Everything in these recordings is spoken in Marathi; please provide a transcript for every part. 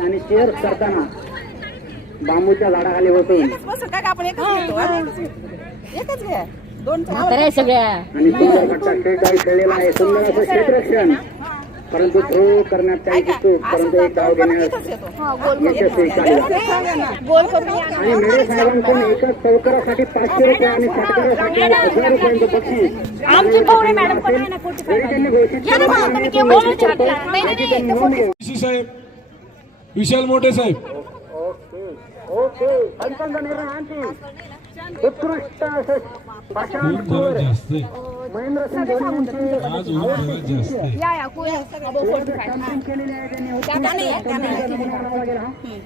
आणि चेअर करताना बांबूच्या झाडाखाली होते. एकच हा, घ्या दोन सगळ्या. आणि सुंदर खेळ खेळलेला आहे. सुंदर असं क्षेत्ररक्षण. परंतु तो करना चाहिए तो परंतु एक डाव घेण्यास नहीं आणि. मेरे साहेबांकडून एका चौकारासाठी पाचशे रुपये आणि हज़ार रुपयांचं बक्षीस विशाल मोठे साहेब. ओके उत्कृष्ट असं या या नाही, नाही.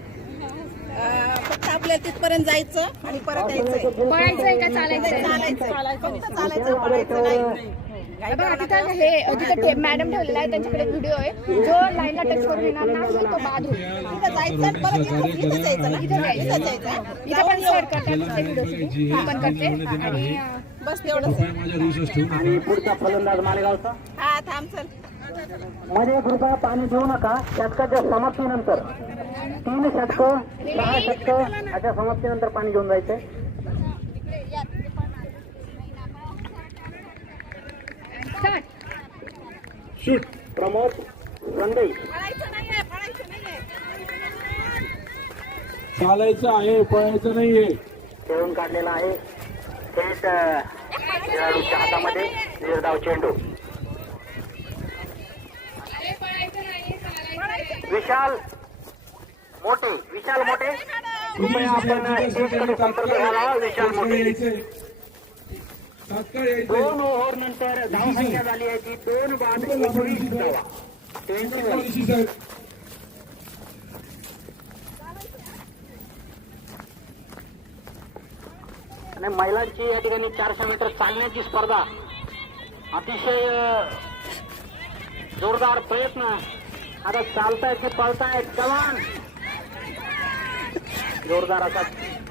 हा. फक्त आपल्याला तिथपर्यंत जायचं आणि परत यायचंय. पळायचंय का चालायचंय? चालायचंय. फक्त चालायचं पळायचं नाही. हे बघा तिथं हे तिथं ते मॅडम ठेवलेला आहे त्यांच्याकडे व्हिडिओ आहे. जो लाईनला टच करून येणार ना तो बाद होईल इथं जायचं परत इथं इथं जायचं ना? इथं जायचं इथं पण शेअर करतात व्हिडिओ पण करते. आणि बस तेवढंच कृपया आणि पुढचा फलंदाज मालेगावचा? हा थांब चल. मध्ये एक रुपया पाणी देऊ नका षटकाच्या समाप्तीनंतर. तीन षटक सहा षटक अशा समाप्तीनंतर पाणी घेऊन जायचंय. शूट प्रमोद नाहीये. चालायचं आहे पळायचं नाहीये. खेळून काढलेला आहे. थेट खेळाडूच्या हातामध्ये निर्धाव चेंडू. विशाल मोठे विशाल मोठे. कृपया आपण संपर्क घालावा विशाल मोठे. दोन ओव्हर नंतर धावसंख्या झाली आहे ती दोन बाद एकोणीस धावा. नाही आणि महिलांची या ठिकाणी चारशे मीटर चालण्याची स्पर्धा. अतिशय जोरदार प्रयत्न. आता चालतायत की पळतायत? कमान जोरदार असा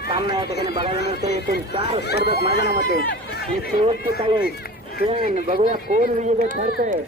सामना या ठिकाणी बघायला मिळतो एकूण चार स्पर्धक मैदानामध्ये. आणि शेवटचे काही क्षण बघूया कोण विजेते ठरतंय.